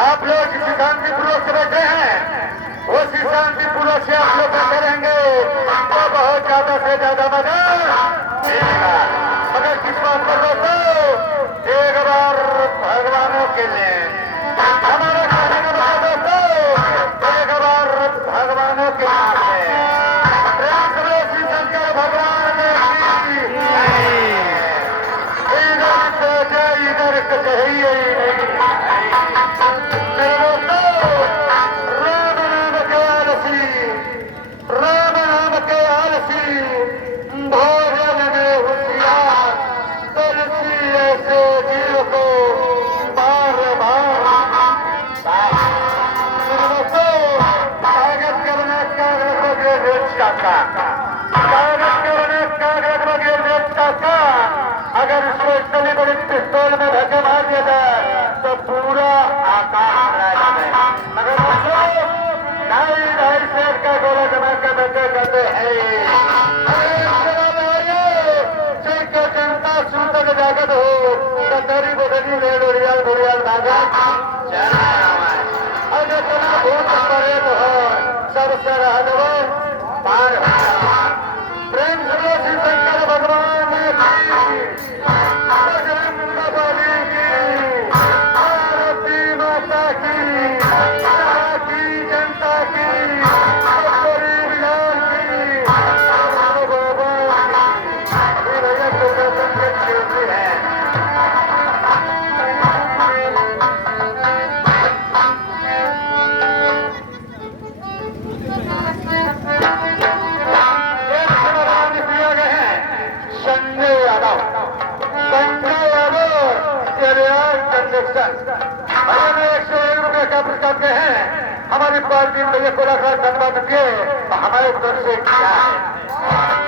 आप लोग जिस शांतिपूर्वक से बैठे हैं उसी शांतिपूर्वक से आप लोग बैठे रहेंगे तो बहुत ज्यादा से ज्यादा मजा मिलेगा। मगर किस बात पर दोस्तों, एक बार भगवानों के लिए हमारा कहने का मतलब दोस्तों, एक बार भगवानों के लिए शंकर भगवान इधर चाहिए अगर इसको इतनी बड़ी पिस्तौल में धक्के मार दिया जाए तो पूरा आकाश रहेगा। मगर ढाई ढाई सेठ का गोला जमा कर बैठे करते हैं। जनता सूतक जागत हो कतरी बदली रेल उड़ियाल बुड़ियाल भागत और जो तना भूत पड़े तो हो सबसे रहलो पार प्रेम से श्री शंकर भगवान ₹101 का पुरस्कार के हैं। हमारी पार्टी में ये कोलाकार धन्यवाद दिए हमारे तरफ से किया है।